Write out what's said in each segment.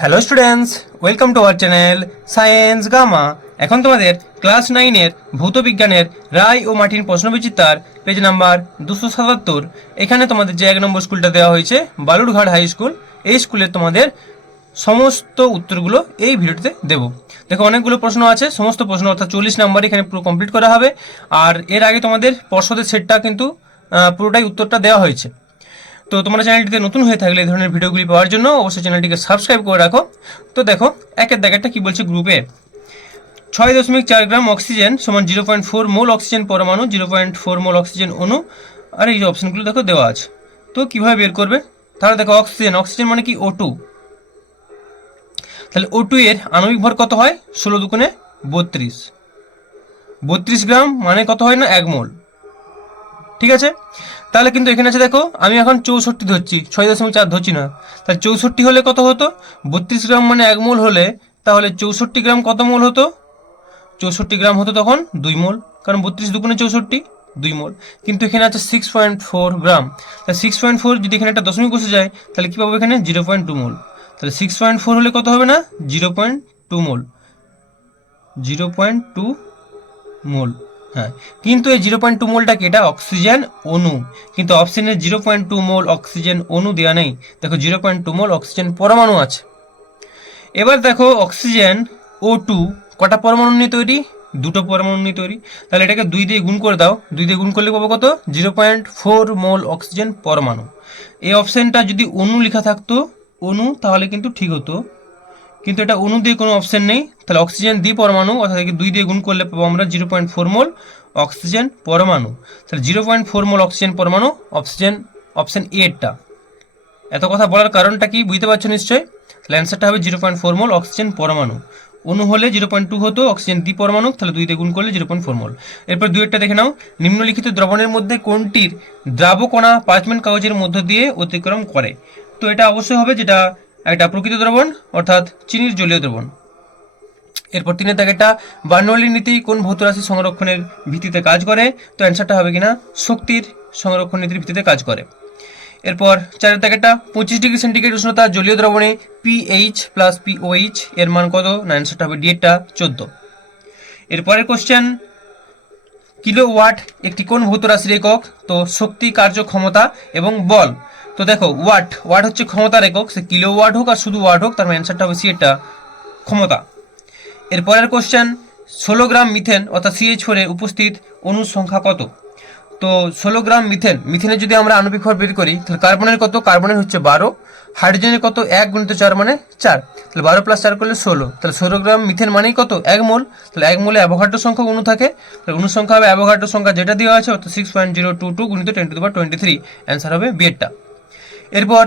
Hello students, welcome to our channel science gamma. এখন তোমাদের class 9-এর ভৌতবিজ্ঞানের রায় ও মার্টিন প্রশ্নবিচিত্রার পেজ নাম্বার 277। এখানে তোমাদের যে 1 নম্বর স্কুলটা দেওয়া হয়েছে বালুরঘাট হাই স্কুল, এই স্কুলের তোমাদের সমস্ত উত্তরগুলো এই ভিডিওতে দেব। দেখো অনেকগুলো প্রশ্ন আছে, সমস্ত প্রশ্ন অর্থাৎ 40 নাম্বার এখানে পুরো কমপ্লিট করা হবে। আর এর আগে তোমাদের পর্ষদের সেটটা কিন্তু পুরোটাই উত্তরটা দেওয়া হয়েছে। তো তোমরা চ্যানেলটিতে নতুন হয়ে থাকলে এই ধরনের ভিডিওগুলি পাওয়ার জন্য অবশ্যই চ্যানেলটিকে সাবস্ক্রাইব করে রাখো। তো দেখো একের দাগেরটা কি বলছে, গ্রুপে 6.4 গ্রাম অক্সিজেন সমান 0.4 মোল অক্সিজেন পরমাণু, 0.4 মোল অক্সিজেন অণু। আর এই যে অপশনগুলো দেখো দেওয়া আছে। তো কিভাবে বের করবে? তাহলে দেখো অক্সিজেন, অক্সিজেন মানে কি O2। তাহলে O2 এর আণবিক ভর কত হয়? 16 দুগুণে 32। 32 গ্রাম মানে কত হয় না? 1 মোল। ঠিক আছে, তাহলে কিন্তু এখানে আছে দেখো আমি এখন 64 ধরছি, 6.4 ধরছি না। তাহলে 64 হলে কত হতো? 32 গ্রাম মানে 1 মোল হলে তাহলে 64 গ্রাম কত মোল হতো? 64 গ্রাম হতো তখন 2 মোল, কারণ 32 দুগুণে 64, 2 মোল। কিন্তু এখানে আছে 6.4 গ্রাম। তাহলে 6.4 যদি এখানে একটা দশমিক বসে যায় তাহলে কি পাবো? এখানে 0.2 মোল। তাহলে 6.4 হলে কত হবে না? 0.2 মোল, 0.2 মোল। হ্যাঁ, কিন্তু এই 0.2 মোলটাকে এটা অক্সিজেন অণু, কিন্তু অপশনে 0.2 মোল অক্সিজেন অণু দেওয়া নেই। দেখো 0.2 মোল অক্সিজেন পরমাণু আছে। এবার দেখো অক্সিজেন O2 কটা পরমাণু নিয়ে তৈরি? দুটো পরমাণু নিয়ে তৈরি। তাহলে এটাকে 2 দিয়ে গুণ করে দাও, 2 দিয়ে গুণ করলে পাবো কত? 0.4 মোল অক্সিজেন পরমাণু। এই অপশনটা যদি অণু লেখা থাকতো, অণু, তাহলে কিন্তু ঠিক হতো, কিন্তু এটা অণু দিয়ে কোনো অপশন নেই। তাহলে অক্সিজেন দ্বি পরমাণু, অর্থাৎ 2 দিয়ে গুণ করলে পাবো আমরা 0.4 মোল অক্সিজেন পরমাণু। তাহলে 0.4 মোল অক্সিজেন পরমাণু অক্সিজেন, অপশন এটা। এত কথা বলার কারণটা কি বুঝতে পারছো নিশ্চয়ই? তাহলে অ্যান্সারটা হবে 0.4 মোল অক্সিজেন পরমাণু। অণু হলে 0.2 হতো, অক্সিজেন দ্বি পরমাণু, তাহলে 2 দিয়ে গুণ করলে 0.4 মোল। এরপর দুইটা দেখে নাও, নিম্নলিখিত দ্রবণের মধ্যে কোনটির দ্রাবকণা পার্চমেন্ট কাগজের মধ্য দিয়ে অতিক্রম করে? তো এটা অবশ্যই হবে যেটা একটা প্রকৃত দ্রবণ, অর্থাৎ চিনির জলীয় দ্রবণ। এরপর 3 দাগেরটা, বার্নৌলির নীতি কোন ভৌত রাশি সংরক্ষণের ভিত্তিতে কাজ করে? তো অ্যান্সারটা হবে কিনা শক্তির সংরক্ষণ নীতির ভিত্তিতে কাজ করে। এরপর 4 দাগেরটা, 25 ডিগ্রি সেন্টিগ্রেড উষ্ণতা জলীয় দ্রবণে PH প্লাস POH এর মান কত? না অ্যান্সারটা হবে ডিএটা 14। এরপরের কোশ্চেন, কিলোওয়াট একটি কোন ভৌত রাশির একক? তো শক্তি, কার্য, ক্ষমতা এবং বল। তো দেখো ওয়াট, ওয়াট হচ্ছে ক্ষমতার একক, সে কিলোওয়াট হোক আর শুধু ওয়াট হোক, তার অ্যান্সারটা হবে এটা ক্ষমতা। এরপরের কোশ্চেন, 16 গ্রাম মিথেন অর্থাৎ CH4 এ উপস্থিত অণুর সংখ্যা কত? তো 16 গ্রাম মিথেন, মিথেনের যদি আমরা আণবিক ভর বের করি তাহলে কার্বনের কত? কার্বনের হচ্ছে 12, হাইড্রোজেনের কত? 1 গুণিত 4 মানে 4, তাহলে 12 প্লাস 4 করলে 16। তাহলে 16 গ্রাম মিথেন মানেই কত? 1 মোল। তাহলে 1 মোলে অ্যাভোগাড্রো সংখ্যক অণু থাকে, তাহলে অণু সংখ্যা হবে অ্যাভোগাড্রো সংখ্যা যেটা দেওয়া আছে, অর্থাৎ 6.022 গুণিত 10⁻23, অ্যান্সার হবে বিয়েরটা। এরপর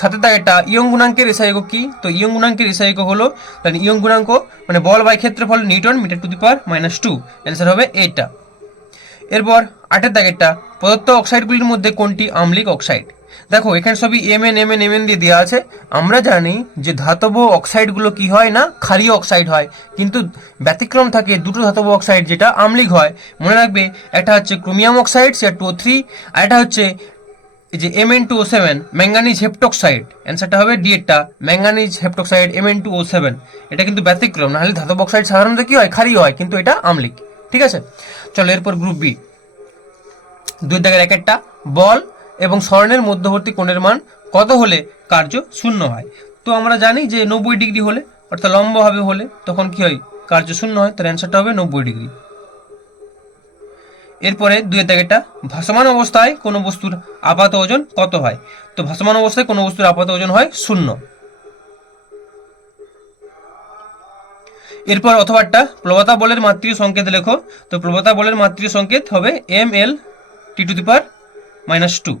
7 দাগেরটা, ইয়ং গুণাঙ্কের এসআই একক কি? তো ইয়ং গুণাঙ্কের এসআই একক হলো, তাহলে ইয়ং গুণাঙ্ক মানে বল বাই ক্ষেত্রফল newton metre to the power -2, answer হবে এটা। এরপর 8 দাগেরটা, প্রদত্ত অক্সাইডগুলির মধ্যে কোনটি আম্লিক অক্সাইড? দেখো এখানে সবই MN দিয়ে দেওয়া আছে। আমরা জানি যে ধাতব অক্সাইডগুলো কি হয় না? ক্ষারীয় অক্সাইড হয়, কিন্তু ব্যতিক্রম থাকে দুটো ধাতব অক্সাইড যেটা আম্লিক হয়। মনে রাখবে, একটা হচ্ছে ক্রোমিয়াম অক্সাইড CR2O3, আর একটা হচ্ছে এই যে Mn2O7 ম্যাঙ্গানিজ হেপ্টক্সাইড, অ্যান্সারটা হবে ডিএটা ম্যাঙ্গানিজ হেপ্টক্সাইড Mn2O7। এটা কিন্তু ব্যতিক্রম, নাহলে ধাতব অক্সাইড সাধারণত কি হয়? ক্ষারীয় হয়, কিন্তু এটা আম্লিক। ঠিক আছে, চলো এরপর গ্রুপ বি। 2 দাগের একটা, বল এবং স্বর্ণের মধ্যবর্তী কোণের মান কত হলে কার্য শূন্য হয়? তো আমরা জানি যে 90 ডিগ্রি হলে, অর্থাৎ লম্বভাবে হলে তখন কি হয়? কার্য শূন্য হয়, তার অ্যান্সারটা হবে 90 ডিগ্রি। এরপরে 2 দাগেরটা, ভাসমান অবস্থায় কোনো বস্তুর আপাত ওজন কত হয়? তো ভাসমান অবস্থায় কোনো বস্তুর আপাত ওজন হয় 0। এরপর অথবাটা, প্লবতা বলের মাত্রিয় সংকেত লেখো। তো প্লবতা বলের মাত্রিয় সংকেত হবে ml T⁻²।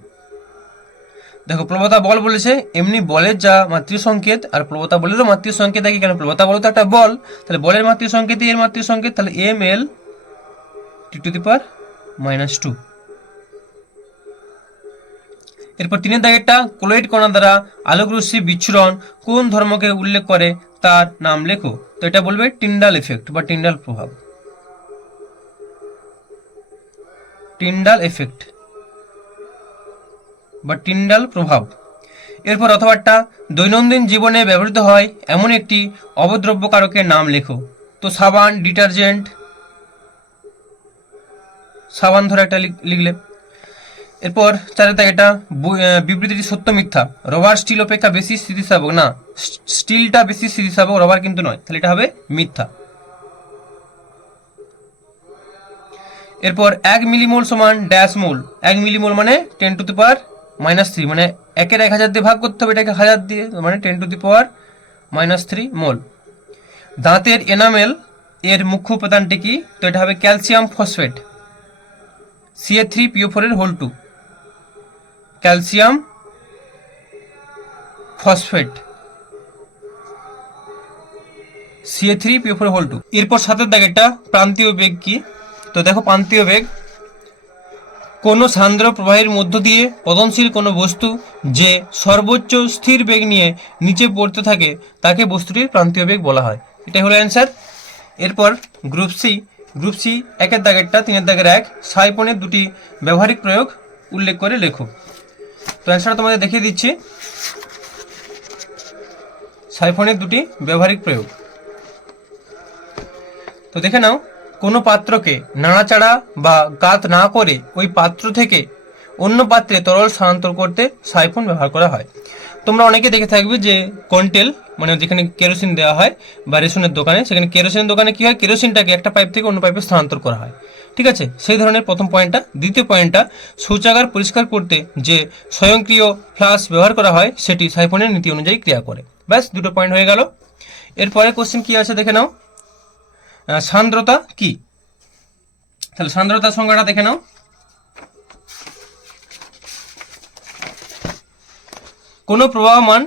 দেখো প্রবতা বল বলেছে, এমনি বলের যা মাত্রিয় সংকেত আর প্রবতা বলেরও মাত্রিয় সংকেত একই, কেন প্রবতা বল তো একটা বল, তাহলে বলের মাত্রিয় সংকেত এর মাত্রিয় সংকেত, তাহলে ml T⁻²। এরপর 3 দাগেরটা, ক্লোরাইড কণা দ্বারা আলোক রশ্মি বিচ্ছুরণ কোন ধর্মকে উল্লেখ করে তার নাম লেখো। তো এটা বলবে টিন্ডাল এফেক্ট বা টিন্ডাল প্রভাব, টিন্ডাল এফেক্ট বা টিন্ডাল প্রভাব। এরপর অথবাটা দৈনন্দিন জীবনে ব্যবহৃত হয় এমন একটি অবদ্রব্য কারকের নাম লেখো। তো সাবান, ডিটারজেন্ট, সাবান ধরে একটা লিখলে। এরপর চারের দাগেটা বিবৃতিটি সত্য মিথ্যা। রবার স্টিল অপেক্ষা বেশি স্থিতিস্থাপক। না, স্টিলটা বেশি স্থিতিস্থাপক, রবার কিন্তু নয়, তাহলে এটা হবে মিথ্যা। এরপর 1 মিলিমোল সমান ড্যাশ মোল। 1 মিলিমোল মানে 10⁻³ মানে 1-এর 1000 দিয়ে ভাগ করতে হবে, এটাকে 1000 দিয়ে, মানে 10⁻³ মোল। দাঁতের এনামেল এর মুখ্য উপাদানটি কি? তো এটা হবে calcium phosphate, Ca3PO4 calcium phosphate, Ca3PO4। এরপর 7-এর দাগেরটা প্রান্তীয় বেগ কি? তো দেখো, প্রান্তীয় বেগ কোনো সান্দ্র প্রবাহের মধ্য দিয়ে পতনশীল কোনো বস্তু যে সর্বোচ্চ স্থির বেগ নিয়ে নিচে পড়তে থাকে তাকে বস্তুটির প্রান্তীয় বেগ বলা হয়। এটাই হলো অ্যান্সার। এরপর গ্রুপ সি 1-এর দাগেরটা 3-এর দাগের 1 সাইফনের দুটি ব্যবহারিক প্রয়োগ উল্লেখ করে লেখো। তো অ্যান্সারটা তোমাদের দেখিয়ে দিচ্ছি। সাইফনের দুটি ব্যবহারিক প্রয়োগ, তো দেখে নাও। কোনো পাত্রকে নাড়াচাড়া বা গাত না করে ওই পাত্র থেকে অন্য পাত্রে তরল স্থানান্তর করতে সাইফন ব্যবহার করা হয়। তোমরা অনেকে দেখে থাকবে যে কন্টেল, মানে যেখানে কেরোসিন দেওয়া হয় বা রেশনের দোকানে, সেখানে কেরোসিনের দোকানে কি হয়, কেরোসিনটাকে একটা পাইপ থেকে অন্য পাইপে স্থানান্তর করা হয়। ঠিক আছে, সেই ধরনের প্রথম পয়েন্টটা। দ্বিতীয় পয়েন্টটা, শৌচাগার পরিষ্কার করতে যে স্বয়ংক্রিয় ফ্লাশ ব্যবহার করা হয় সেটি সাইফনের নীতি অনুযায়ী ক্রিয়া করে। ব্যাস, দুটো পয়েন্ট হয়ে গেল। এরপরে কোশ্চেন কি আছে দেখে নাও। সান্দ্রতা কি? তাহলে সান্দ্রতার সংজ্ঞাটা দেখে নাও। কোনো প্রবাহমান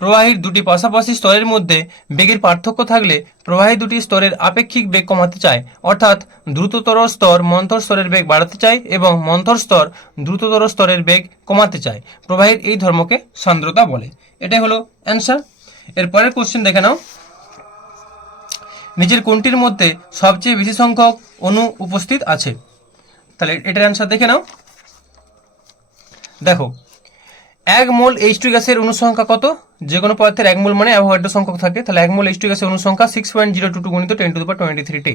প্রবাহীর দুটি পাশাপাশি স্তরের মধ্যে বেগের পার্থক্য থাকলে প্রবাহী দুটি স্তরের আপেক্ষিক বেগ কমাতে চায়, অর্থাৎ দ্রুততর স্তর মন্থর স্তরের বেগ বাড়াতে চায় এবং মন্থর স্তর দ্রুততর স্তরের বেগ কমাতে চায়। প্রবাহীর এই ধর্মকে সান্দ্রতা বলে। এটাই হলো অ্যান্সার। এরপরের কোশ্চেন দেখে নাও। নিচের কোনটির মধ্যে সবচেয়ে বেশি সংখ্যক অণু উপস্থিত আছে? তাহলে এটার অ্যান্সার দেখে নাও। দেখো, 1 মোল H2 গ্যাসের অণু সংখ্যা কত? যে কোনো পদার্থের 1 মোল মানে অ্যাভোগাড্রো সংখ্যক থাকে, তাহলে 1 মোল H2 গ্যাসের অণু সংখ্যা 6.022 গুণিত 10⁻23T।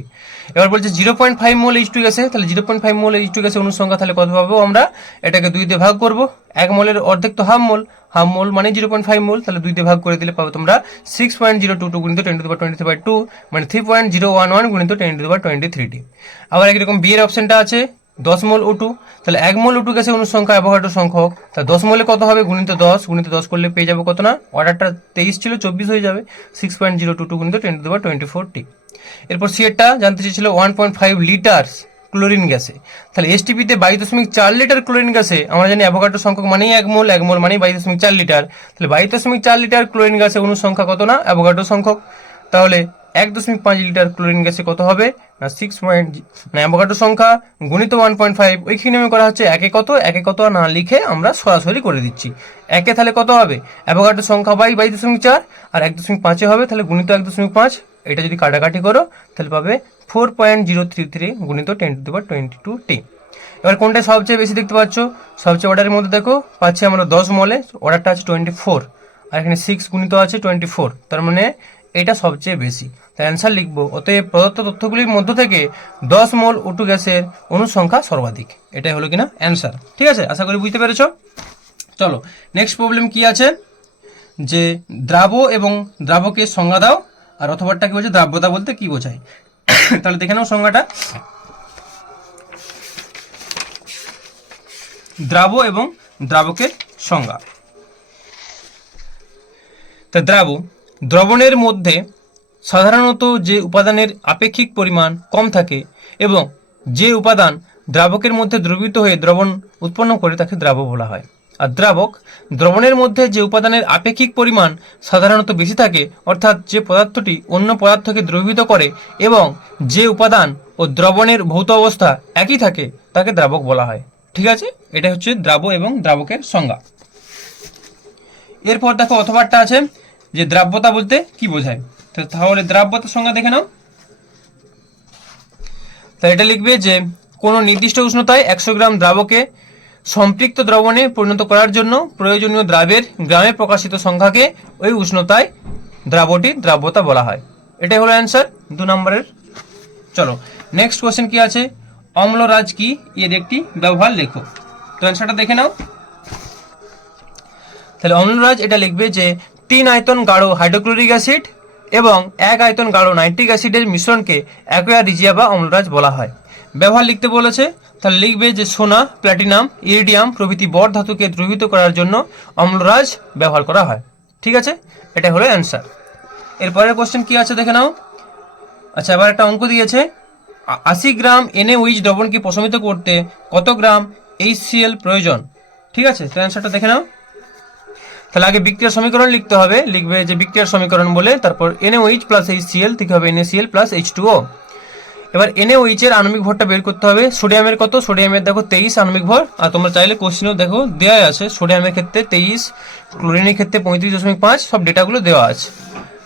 এবার বলছে 0.5 মোল H2 গ্যাসে, তাহলে 0.5 মোল H2 গ্যাসের অণু সংখ্যা তাহলে কত পাবো আমরা? এটাকে 2 দিয়ে ভাগ করব। 1 মোলের অর্ধেক তো হাফ মোল, হাফ মোল মানে 0.5 মোল, তাহলে 2 দিয়ে ভাগ করে দিলে পাবো তোমরা 6.022 গুণিত 10⁻23/2 মানে 3.011 গুণিত 10⁻23T। আবার একরকম বি এর অপশনটা আছে 10 মোল O2, তাহলে 1 মোল O2 গ্যাসের অণু সংখ্যা অ্যাভোগাড্রো সংখ্যক, তাহলে 10 মোলে কত হবে? গুণিত 10 করলে পেয়ে যাবো কত না, অর্ডারটা 23 ছিল 24 হয়ে যাবে, 6.022 গুণিত 10⁻24T। এরপর সি এরটা জানতে চেয়েছিল 1.5 লিটার ক্লোরিন গ্যাসে, তাহলে এসটিপিতে 22.4 লিটার ক্লোরিন গ্যাসে আমরা জানি অ্যাভোগাড্রো সংখ্যক মানেই 1 মোল, 1 মোল মানেই 22.4 লিটার, তাহলে 22.4 লিটার ক্লোরিন গ্যাসের অণু সংখ্যা কত না, অ্যাভোগাড্রো সংখ্যক। তাহলে 1.5 লিটার ক্লোরিন গ্যাসে কত হবে না, 6 অ্যাভোগাড্রো সংখ্যা গুণিত 1.5, ওইখানে করা হচ্ছে একে কত না লিখে আমরা সরাসরি করে দিচ্ছি। একে তাহলে কত হবে, অ্যাভোগাড্রো সংখ্যা বাই 22.4, আর 1.5 হবে তাহলে গুণিত 1.5, এটা যদি কাটাকাটি করো তাহলে পাবে 4.033 গুণিত 10⁻22T। এবার কোনটা সবচেয়ে বেশি দেখতে পাচ্ছ? সবচেয়ে অর্ডারের মধ্যে দেখো পাচ্ছি আমরা 10 মোলে, অর্ডারটা আছে 24, আর এখানে 6 গুণিত আছে 24, তার মানে এটা সবচেয়ে বেশি, তাই অ্যান্সার লিখবো। অতএব প্রদত্ত তথ্যগুলির মধ্য থেকে 10 মোল O2 গ্যাসের অণু সংখ্যা সর্বাধিক। এটাই হলো কিনা অ্যান্সার। ঠিক আছে, আশা করি বুঝতে পেরেছো। চলো নেক্সট প্রবলেম কি আছে, যে দ্রাব্য এবং দ্রাবকের সংজ্ঞা দাও, আর অথবাটা কি বলছে দ্রাব্যতা বলতে কি বোঝায়। তাহলে দেখে নাও সংজ্ঞাটা। দ্রাব্য এবং দ্রাবকের সংজ্ঞা। তা দ্রবণের মধ্যে সাধারণত যে উপাদানের আপেক্ষিক পরিমাণ কম থাকে এবং যে উপাদান দ্রাবকের মধ্যে দ্রবীভূত হয়ে দ্রবণ উৎপন্ন করে তাকে দ্রাব্য বলা হয়। আর দ্রবণের মধ্যে যে উপাদানের আপেক্ষিক পরিমাণ সাধারণত বেশি থাকে, অর্থাৎ যে পদার্থটি অন্য পদার্থকে দ্রবীভূত করে এবং যে উপাদান ও দ্রবণের ভৌত অবস্থা একই থাকে তাকে দ্রাবক বলা হয়। ঠিক আছে, এটা হচ্ছে দ্রাব্য এবং দ্রাবকের সংজ্ঞা। এরপর দেখো অথবাটা আছে যে দ্রাব্যতা বলতে কি বোঝায়। তাহলে দ্রাব্যতার সংজ্ঞা দেখে নাও। তাহলে এটা লিখবে যে কোনো নির্দিষ্ট উষ্ণতায় 100 গ্রাম দ্রাবকে সম্পৃক্ত দ্রবণে পরিণত করার জন্য প্রয়োজনীয় দ্রাবের গ্রামে প্রকাশিত সংখ্যাকে ওই উষ্ণতায় দ্রাবটির দ্রাব্যতা বলা হয়। এটাই হলো অ্যান্সার 2 নম্বরের। চলো নেক্সট কোশ্চেন কি আছে, অম্লরাজ কি, এর একটি ব্যবহার লেখো। তো অ্যান্সারটা দেখে নাও। তাহলে অম্লরাজ এটা লিখবে যে 3 আয়তন গাঢ় হাইড্রোক্লোরিক অ্যাসিড এবং 1 আয়তন গাঢ় নাইট্রিক অ্যাসিডের মিশ্রণকে অ্যাকোয়া রিজিয়া বা অম্লরাজ বলা হয়। ব্যবহার লিখতে বলেছে, তাহলে লিখবে যে সোনা, প্ল্যাটিনাম, ইরিডিয়াম প্রভৃতি বড় ধাতুকে দ্রবীভূত করার জন্য অম্লরাজ ব্যবহার করা হয়। ঠিক আছে, এটা হলো অ্যান্সার। এরপরের কোশ্চেন কি আছে দেখে নাও। আচ্ছা, এবার একটা অঙ্ক দিয়েছে, 80 গ্রাম NaOH দ্রবণকে প্রশমিত করতে কত গ্রাম HCl প্রয়োজন। ঠিক আছে, তো অ্যান্সারটা দেখে নাও। তাহলে আগে বিক্রিয়ার সমীকরণ লিখতে হবে, লিখবে যে বিক্রিয়ার সমীকরণ বলে তারপর NaOH প্লাস HCl থেকে হবে NaCl প্লাস H2O। এবার NaOH এর আণবিক ভরটা বের করতে হবে। সোডিয়ামের কত, সোডিয়ামের দেখো 23 আণবিক ভর, আর তোমরা চাইলে কোশ্চেনও দেখো দেওয়া আছে, সোডিয়ামের ক্ষেত্রে 23, ক্লোরিনের ক্ষেত্রে 35.5, সব ডেটাগুলো দেওয়া আছে।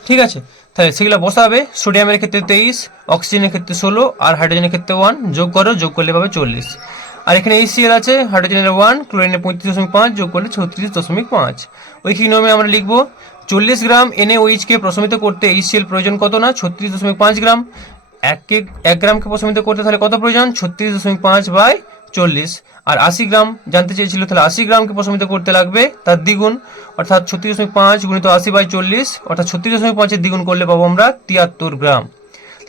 ঠিক আছে, তাহলে সেগুলো বসাবে। সোডিয়ামের ক্ষেত্রে 23, অক্সিজেনের ক্ষেত্রে 16 আর হাইড্রোজেনের ক্ষেত্রে 1, যোগ করো, যোগ করলে পাবে 40। আর এখানে HCl আছে, হাইড্রোজেনের 1, ক্লোরিনের 35.5, যোগ করলে 36.5। ওই কি নিয়মে আমরা লিখবো, 40 গ্রাম NaOH কে প্রশমিত করতে HCl প্রয়োজন কত না 36.5 গ্রাম। 1 গ্রামকে প্রশমিত করতে তাহলে কত প্রয়োজন, 36.5/40। আর 80 গ্রাম জানতে চেয়েছিল, তাহলে 80 গ্রামকে প্রশমিত করতে লাগবে তার দ্বিগুণ, অর্থাৎ 36.5 গুণিত 80/40, অর্থাৎ 36.5-এর দ্বিগুণ করলে পাবো আমরা 73 গ্রাম।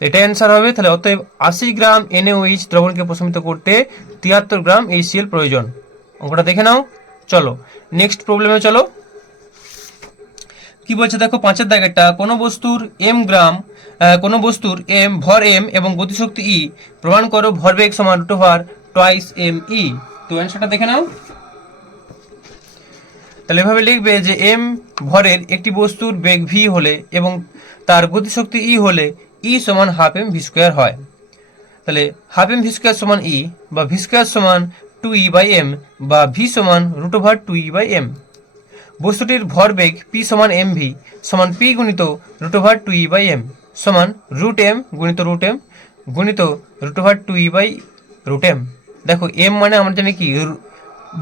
এটা অ্যান্সার হবে। তাহলে অতএব 80 গ্রাম NaOH দ্রবণকে প্রশমিত করতে 73 গ্রাম HCl প্রয়োজন। অঙ্কটা দেখে নাও। চলো নেক্সট প্রবলেমে চলো। কি বলছে দেখো, 5-এর দাগেরটা, কোনো বস্তুর ভর m এবং গতিশক্তি E প্রমাণ করো ভরবেগ সমান √2m/e। তো অ্যান্সারটা দেখে নাও। তাহলে এভাবে লিখবে যে m ভরের একটি বস্তুর বেগ v হলে এবং তার গতিশক্তি E হলে E সমান ½ m v² হয়। তাহলে ½ m v² সমান E, বা v² সমান 2e/m, বা v সমান √2e/m। বস্তুটির ভরবেগ p সমান mv সমান p গুণিত √2e/m সমান √m গুণিত √m গুণিত √2e/m। দেখো m মানে আমরা জানি কি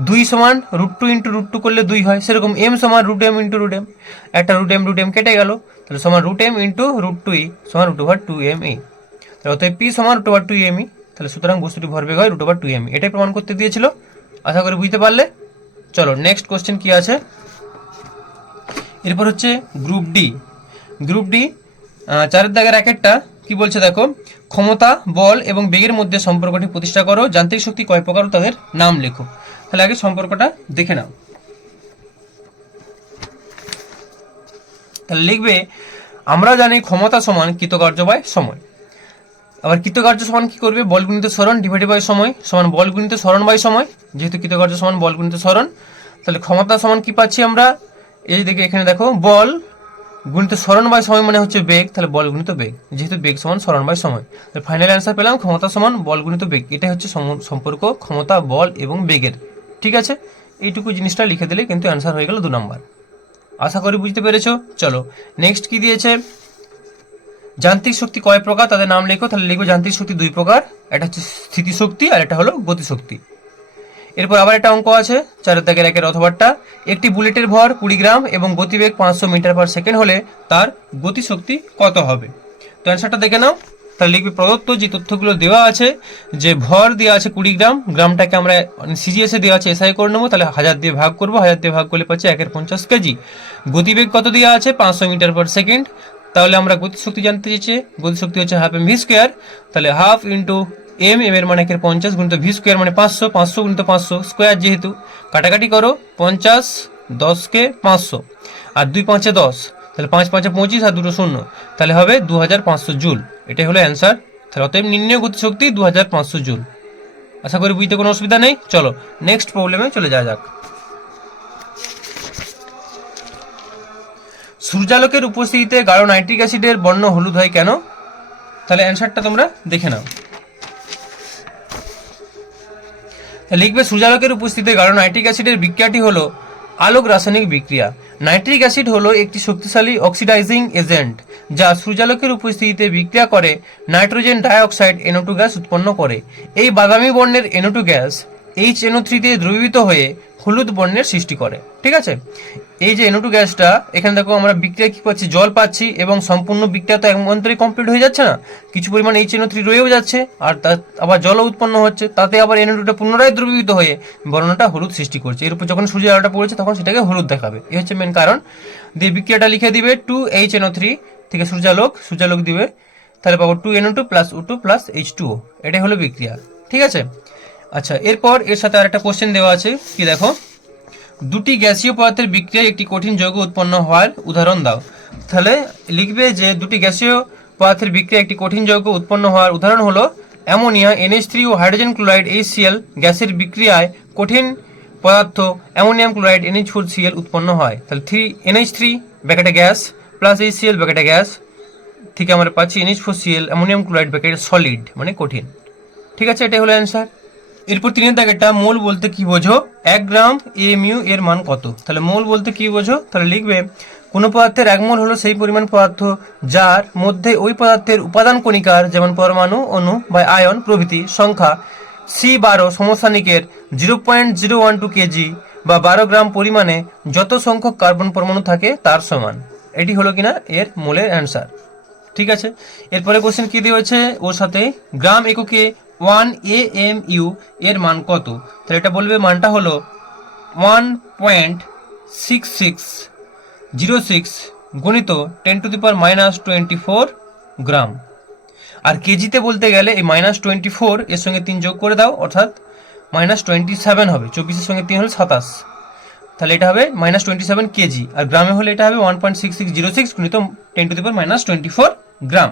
2 সমান √2 × √2 করলে 2 হয়, সেরকম m সমান √m × √m, একটা √m কেটে গেল, তাহলে সমান √m × √2e সমান √2me। তাহলে অতএব p সমান √2me। তাহলে সুতরাং বস্তুটির ভরবেগ হয় √2me। এটাই প্রমাণ করতে দিয়েছিল, আশা করি বুঝতে পারলে। চলো নেক্সট কোশ্চেন কি আছে। এরপর হচ্ছে গ্রুপ ডি। 4-এর দাগের একটা কি বলছে দেখো, ক্ষমতা, বল এবং বেগের মধ্যে সম্পর্কটি প্রতিষ্ঠা করো, যান্ত্রিক শক্তি কয় প্রকার তাদের নাম লেখো। তাহলে আগে সম্পর্কটা দেখে নাও। তাহলে লিখবে, আমরা জানি ক্ষমতা সমান কৃতকার্য/সময়। আবার কৃতকার্য সমান কি করবে, বল গুণিত সরণ / সময় সমান বল গুণিত সরণ/সময়। যেহেতু কৃতকার্য সমান বল গুণিত সরণ, তাহলে ক্ষমতা সমান কি পাচ্ছি আমরা, এই দিকে এখানে দেখো বল গুণিত সরণ/সময় মানে হচ্ছে বেগ, তাহলে বল গুণিত বেগ, যেহেতু বেগ সমান সরণ/সময়। তাহলে ফাইনাল অ্যান্সার পেলাম ক্ষমতা সমান বল গুণিত বেগ। এটাই হচ্ছে সম্পর্ক ক্ষমতা, বল এবং বেগের। ঠিক আছে, এইটুকু জিনিসটা লিখে দিলে কিন্তু অ্যান্সার হয়ে গেল 2 নম্বর। আশা করি বুঝতে পেরেছো। চলো নেক্সট কি দিয়েছে, যান্ত্রিক শক্তি কয় প্রকার তাদের নাম লেখো। তাহলে লিখবো যান্ত্রিক শক্তি 2 প্রকার, একটা হচ্ছে স্থিতিশক্তি আর একটা হলো গতিশক্তি। এরপর আবার একটা অঙ্ক আছে 4-এর দাগের 1-এর অথবাটা, একটি বুলেটের ভর 20 গ্রাম এবং গতিবেগ 500 মিটার/সেকেন্ড হলে তার গতিশক্তি কত হবে। তো অ্যান্সারটা দেখে নাও। তাহলে লিখবে, প্রদত্ত যে তথ্যগুলো দেওয়া আছে, যে ভর দেওয়া আছে 20 গ্রাম, গ্রামটাকে আমরা সিজিএসে দেওয়া আছে এসআই করে নেবো, তাহলে 1000 দিয়ে ভাগ করবো, 1000 দিয়ে ভাগ করলে পাচ্ছি 1/50 কেজি। গতিবেগ কত দেওয়া আছে 500 মিটার/সেকেন্ড, তাহলে আমরা গতিশক্তি জানতে চেয়েছি, গতিশক্তি হচ্ছে ½ mv², তাহলে হাফ ইন্টু m, এর মানে 50 গুণিত v² মানে 500, 500 গুণিত 500 স্কোয়ার, যেহেতু কাটাকাটি করো 50, 10কে 500 আর 2 5 10, তাহলে 5 5 25 আর 2 শূন্য, তাহলে হবে 2500 জুল। এটাই হলো অ্যান্সার। তাহলে অতএব নির্ণয় গতিশক্তি 2500 জুল। আশা করি বুঝতে কোনো অসুবিধা নেই। চলো নেক্সট প্রবলেমে চলে যাওয়া যাক। সূর্যালোকের উপস্থিতিতে গাঢ় নাইট্রিক অ্যাসিডের বর্ণ হলুদ হয় কেন। তাহলে অ্যান্সারটা তোমরা দেখে নাও। লিখবে, সূর্যালোকের উপস্থিতিতে গাঢ় নাইট্রিক অ্যাসিডের বিক্রিয়াটি হলো আলোক রাসায়নিক বিক্রিয়া। নাইট্রিক অ্যাসিড হলো একটি শক্তিশালী অক্সিডাইজিং এজেন্ট যা সূর্যালোকের উপস্থিতিতে বিক্রিয়া করে নাইট্রোজেন ডাইঅক্সাইড NO2 গ্যাস উৎপন্ন করে। এই বাদামি বর্ণের NO2 গ্যাস HNO3 দিয়ে দ্রবীভূত হয়ে হলুদ বর্ণের সৃষ্টি করে। ঠিক আছে, এই যে NO2 গ্যাসটা, এখানে দেখো আমরা বিক্রিয়া কি পাচ্ছি, জল পাচ্ছি, এবং সম্পূর্ণ বিক্রিয়া তো এক মন্ত্রেই কমপ্লিট হয়ে যাচ্ছে না, কিছু পরিমাণ HNO3 রয়েও যাচ্ছে, আর আবার জলও উৎপন্ন হচ্ছে, তাতে আবার NO2টা পুনরায় দ্রবীভূত হয়ে বর্ণটা হলুদ সৃষ্টি করছে। এর উপর যখন সূর্যের আলোটা পড়েছে তখন সেটাকে হলুদ দেখাবে, এই হচ্ছে মেন কারণ। দিয়ে বিক্রিয়াটা লিখে দিবে 2HNO3 থেকে সূর্যালোক দিবে, তাহলে পাবো 2NO2 plus O2 plus H2O, এটাই হলো বিক্রিয়া। ঠিক আছে, আচ্ছা এরপর এর সাথে আরেকটা কোশ্চেন দেওয়া আছে, কি দেখো, দুটি গ্যাসীয় পদার্থের বিক্রিয়ায় একটি কঠিন যৌগ উৎপন্ন হওয়ার উদাহরণ দাও। তাহলে লিখবে যে দুটি গ্যাসীয় পদার্থের বিক্রিয়ায় একটি কঠিন যৌগ উৎপন্ন হওয়ার উদাহরণ হলো অ্যামোনিয়া NH3 ও হাইড্রোজেন ক্লোরাইড HCl গ্যাসের বিক্রিয়ায় কঠিন পদার্থ অ্যামোনিয়াম ক্লোরাইড NH4Cl উৎপন্ন হয়। তাহলে NH3 ব্র্যাকেটে গ্যাস প্লাস HCl ব্র্যাকেটে গ্যাস থেকে আমরা পাচ্ছি NH4Cl অ্যামোনিয়াম ক্লোরাইড ব্র্যাকেটে সলিড মানে কঠিন। ঠিক আছে, এটাই হলো অ্যান্সার। এরপর 3 দাগেরটা, মোল বলতে কি বোঝো, 1 গ্রাম AMU এর মান কত। তাহলে মোল বলতে কি বোঝো, তাহলে লিখবে কোনো পদার্থের 1 মোল হলো সেই পরিমাণ পদার্থ যার মধ্যে ওই পদার্থের উপাদান কণিকার যেমন পরমাণু, অণু বা আয়ন প্রভৃতি সংখ্যা C12 সমস্থানিকের 0.012 কেজি বা 12 গ্রাম পরিমাণে যত সংখ্যক কার্বন পরমাণু থাকে তার সমান। এটি হলো কিনা এর মোলের অ্যান্সার। ঠিক আছে, এরপরে কোশ্চেন কি দিয়েছে, ওর সাথে গ্রাম এককে 1 AMU এর মান কত। তাহলে এটা বলবে মানটা হলো 1.6606 গুণিত 10⁻⁻24 গ্রাম। আর কেজিতে বলতে গেলে এই -24 এর সঙ্গে 3 যোগ করে দাও, অর্থাৎ -27 হবে, 24-এর সঙ্গে 3 হলে 27, তাহলে এটা হবে -27 কেজি। আর গ্রামে হলে এটা হবে 1.6606 গুণিত 10⁻⁻24 গ্রাম।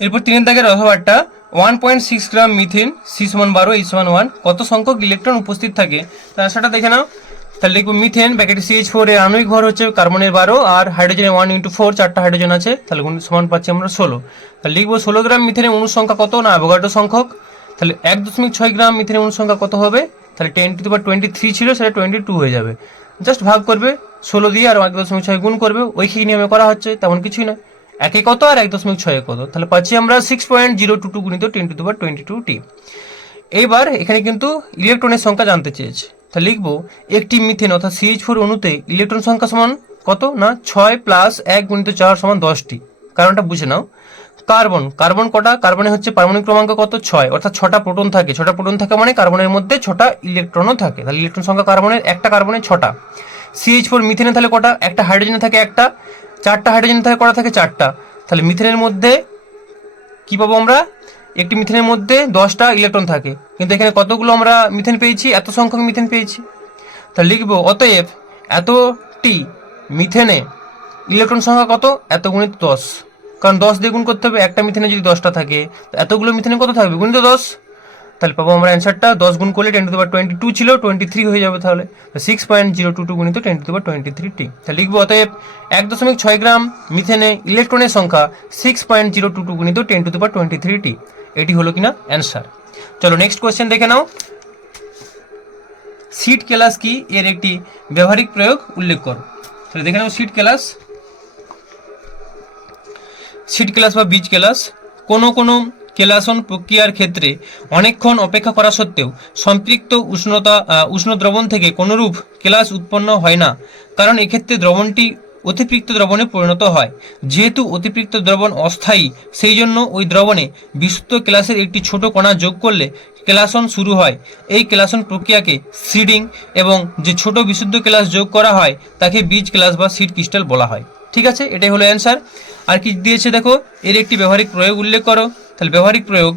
এরপর 3 দাগের অথবাটা 1.6 গ্রাম মিথেন C=12 H=1 কত সংখ্যক ইলেকট্রন উপস্থিত থাকে, তাহলে সেটা দেখে নাও। তাহলে লিখবো মিথেন ব্র্যাকেটে CH4 এর আণবিক ভর হচ্ছে কার্বনের 12 আর হাইড্রোজেনের 1 × 4, 4টা হাইড্রোজেন আছে, তাহলে সমান পাচ্ছি আমরা 16। তাহলে লিখবো 16 গ্রাম মিথেনের অণু সংখ্যা কত না অ্যাভোগাড্রো সংখ্যক। তাহলে 1.6 গ্রাম মিথেনের অণু সংখ্যা কত হবে, তাহলে 10⁻23 ছিল, সেটা 22 হয়ে যাবে। জাস্ট ভাগ করবে 16 দিয়ে আর 1.6 গুণ করবে, ঐখিক নিয়মে করা হচ্ছে, তেমন কিছুই না। 1 কত আর 1.6 কত, তাহলে পাচ্ছি আমরা 6.022 গুণিত 10⁻22T। এইবার এখানে কিন্তু ইলেকট্রনের সংখ্যা জানতে চেয়েছে, তাহলে লিখবো একটি মিথেন অর্থাৎ CH4 অণুতে ইলেকট্রন সংখ্যা সমান কত না 6 + 1 × 4 = 10টি। কারণটা বুঝে নাও। কার্বন কটা, কার্বনে হচ্ছে পারমাণবিক ক্রমাঙ্ক কত 6, অর্থাৎ 6টা প্রোটন থাকে, 6টা প্রোটন থাকে মানে কার্বনের মধ্যে 6টা ইলেকট্রনও থাকে, তাহলে ইলেকট্রন সংখ্যা কার্বনের একটা কার্বনে 6টা। CH4 মিথেনে তাহলে কটা, একটা হাইড্রোজেনে থাকে একটা, 4টা হাইড্রোজেন থাকে কটা থাকে 4টা, তাহলে মিথেনের মধ্যে কি পাবো আমরা, একটি মিথেনের মধ্যে 10টা ইলেকট্রন থাকে, কিন্তু এখানে কতগুলো আমরা মিথেন পেয়েছি, এত সংখ্যক মিথেন পেয়েছি। তাহলে লিখবো অতএব এতটি মিথেনে ইলেকট্রন সংখ্যা কত, এত গুণিত 10, কারণ 10 দিয়ে গুণ করতে হবে, একটা মিথেনে যদি 10টা থাকে এতগুলো মিথেনে কত থাকবে গুণিত 10, তাহলে পাবো আমরা অ্যান্সারটা 10 গুণ করলে 10⁻22 ছিল 23 হয়ে যাবে, তাহলে 6.022 গুণিত 10⁻23T। তাহলে লিখবো অতএব 1.6 গ্রাম মিথেনে ইলেকট্রনের সংখ্যা 6.022 গুণিত 10⁻23T। এটি হলো কিনা অ্যান্সার। চলো নেক্সট কোয়েশ্চেন দেখে নাও। সিড কেলাস কি, এর একটি ব্যবহারিক প্রয়োগ উল্লেখ করো। তাহলে দেখে নাও সিড কেলাস বা বীজ কেলাস। কোনো কেলাসন প্রক্রিয়ার ক্ষেত্রে অনেকক্ষণ অপেক্ষা করা সত্ত্বেও সম্পৃক্ত উষ্ণ দ্রবণ থেকে কোনরূপ কেলাস উৎপন্ন হয় না, কারণ এক্ষেত্রে দ্রবণটি অতিপৃক্ত দ্রবণে পরিণত হয়। যেহেতু অতিপৃক্ত দ্রবণ অস্থায়ী, সেই জন্য ওই দ্রবণে বিশুদ্ধ কেলাসের একটি ছোট কণা যোগ করলে কেলাসন শুরু হয়। এই কেলাসন প্রক্রিয়াকে সিডিং, এবং যে ছোট বিশুদ্ধ কেলাস যোগ করা হয় তাকে বীজ কেলাস বা সিড ক্রিস্টাল বলা হয়। ঠিক আছে, এটাই হলো অ্যান্সার। আর কি দিয়েছে দেখো, এর একটি ব্যবহারিক প্রয়োগ উল্লেখ করো। তাহলে ব্যবহারিক প্রয়োগ,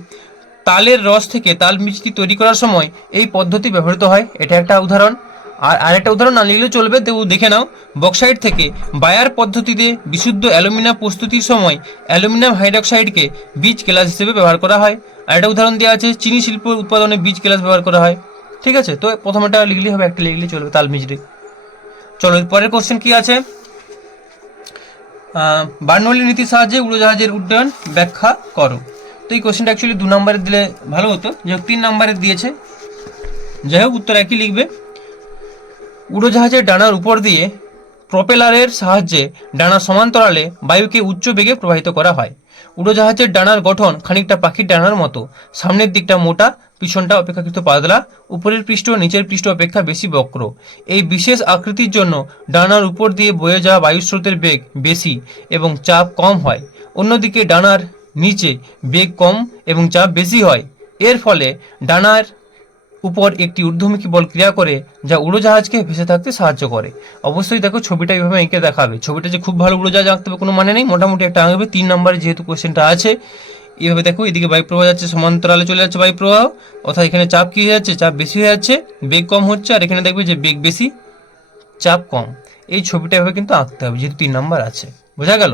তালের রস থেকে তাল মিষ্টি তৈরি করার সময় এই পদ্ধতি ব্যবহৃত হয়, এটা একটা উদাহরণ। আর আরেকটা উদাহরণ না নিলেও চলবে, দেখে নাও। বক্সাইট থেকে বায়ার পদ্ধতিতে বিশুদ্ধ অ্যালুমিনিয়াম প্রস্তুতির সময় অ্যালুমিনিয়াম হাইড্রক্সাইডকে বীজ কেলাস হিসেবে ব্যবহার করা হয়। আর একটা উদাহরণ দেওয়া আছে, চিনি শিল্প উৎপাদনে বীজ কেলাস ব্যবহার করা হয়। ঠিক আছে, তো প্রথমটা লিখলেই হবে, একটা লিখলেই চলবে, তাল মিষ্টি। চলো পরের কোশ্চেন কি আছে, বার্নৌলির নীতির সাহায্যে উড়োজাহাজের উড্ডয়ন ব্যাখ্যা করো। তো এই কোশ্চেনটা অ্যাকচুয়ালি 2 নম্বরে দিলে ভালো হতো, যে 3 নম্বরে দিয়েছে, যাই হোক উত্তর একই লিখবে। উড়োজাহাজের ডানার উপর দিয়ে প্রপেলারের সাহায্যে ডানার সমান্তরালে বায়ুকে উচ্চ বেগে প্রবাহিত করা হয়। উড়োজাহাজের ডানার গঠন খানিকটা পাখির ডানার মতো, সামনের দিকটা মোটা, পিছনটা অপেক্ষাকৃত পাতলা, উপরের পৃষ্ঠ নিচের পৃষ্ঠ অপেক্ষা বেশি বক্র। এই বিশেষ আকৃতির জন্য ডানার উপর দিয়ে বয়ে যাওয়া বায়ুস্রোতের বেগ বেশি এবং চাপ কম হয়। অন্যদিকে ডানার নিচে বেগ কম এবং চাপ বেশি হয়। এর ফলে ডানার উপর একটি ঊর্ধ্বমুখী বল ক্রিয়া করে, যা উড়োজাহাজকে ভেসে থাকতে সাহায্য করে। অবশ্যই দেখো ছবিটা এইভাবে এঁকে দেখাবে। ছবিটা যে খুব ভালো উড়োজাহাজ আঁকতে হবে কোনো মানে নেই, মোটামুটি একটা আঁকবে। 3 নম্বরে যেহেতু কোশ্চেনটা আছে, এইভাবে দেখো, এদিকে বায়ু প্রবাহ যাচ্ছে, সমান্তরালে চলে যাচ্ছে বায়ু প্রবাহ, অর্থাৎ এখানে চাপ কি হয়ে যাচ্ছে, চাপ বেশি হয়ে যাচ্ছে, বেগ কম হচ্ছে, আর এখানে দেখবে যে বেগ বেশি, চাপ কম। এই ছবিটা এভাবে কিন্তু আঁকতে হবে, যেহেতু 3 নম্বর আছে। বোঝা গেল?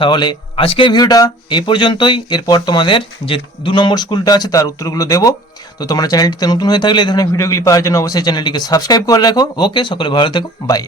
তাহলে আজকের ভিডিওটা এই পর্যন্তই। এরপর তোমাদের যে 2 নম্বর স্কুলটা আছে তার উত্তরগুলো দেবো। তো তোমরা চ্যানেলটিতে নতুন হয়ে থাকলে এই ধরনের ভিডিওগুলি পাওয়ার জন্য অবশ্যই চ্যানেলটিকে সাবস্ক্রাইব করে রাখো। ওকে, সকলে ভালো থেকো, বাই।